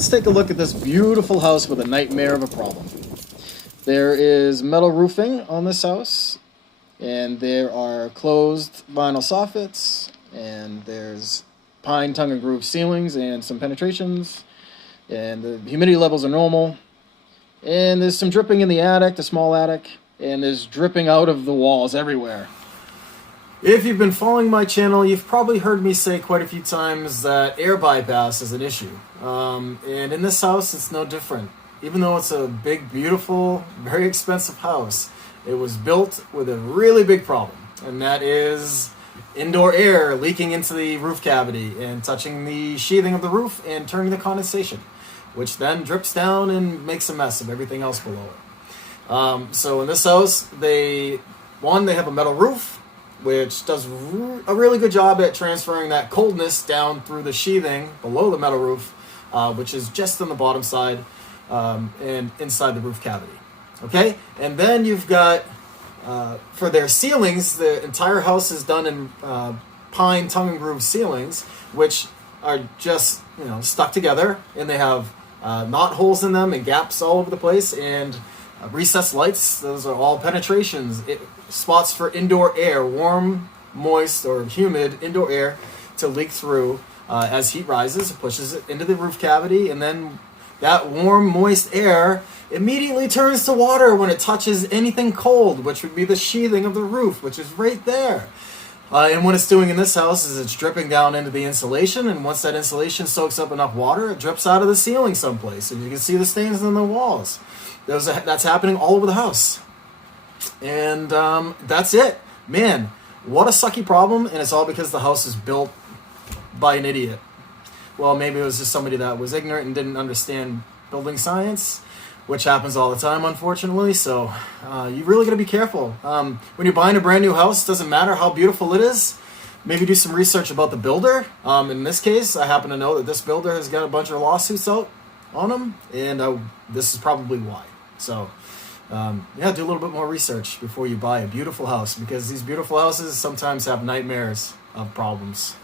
Let's take a look at this beautiful house with a nightmare of a problem. There is metal roofing on this house, and there are closed vinyl soffits, and there's pine tongue and groove ceilings and some penetrations, and the humidity levels are normal, and there's some dripping in the attic, the small attic, and there's dripping out of the walls everywhere. If you've been following my channel, you've probably heard me say quite a few times that air bypass is an issue. And in this house, it's no different. Even though it's a big, beautiful, very expensive house, it was built with a really big problem. And that is indoor air leaking into the roof cavity and touching the sheathing of the roof and turning the condensation, which then drips down and makes a mess of everything else below it. So in this house, they have a metal roof, which does a really good job at transferring that coldness down through the sheathing below the metal roof, which is just on the bottom side and inside the roof cavity. Okay, and then you've got, for their ceilings, the entire house is done in pine tongue and groove ceilings, which are just, stuck together, and they have knot holes in them and gaps all over the place, and recessed lights. Those are all penetrations, spots for indoor air, warm, moist, or humid indoor air to leak through as heat rises. It pushes it into the roof cavity, and then that warm, moist air immediately turns to water when it touches anything cold, which would be the sheathing of the roof, which is right there. And what it's doing in this house is it's dripping down into the insulation, and once that insulation soaks up enough water, it drips out of the ceiling someplace, and you can see the stains on the walls. That's happening all over the house. And that's it. Man, what a sucky problem, and it's all because the house is built by an idiot. Well, maybe it was just somebody that was ignorant and didn't understand building science, which happens all the time, unfortunately. So you really got to be careful. When you're buying a brand new house, it doesn't matter how beautiful it is. Maybe do some research about the builder. In this case, I happen to know that this builder has got a bunch of lawsuits out on him, and this is probably why. So do a little bit more research before you buy a beautiful house, because these beautiful houses sometimes have nightmares of problems.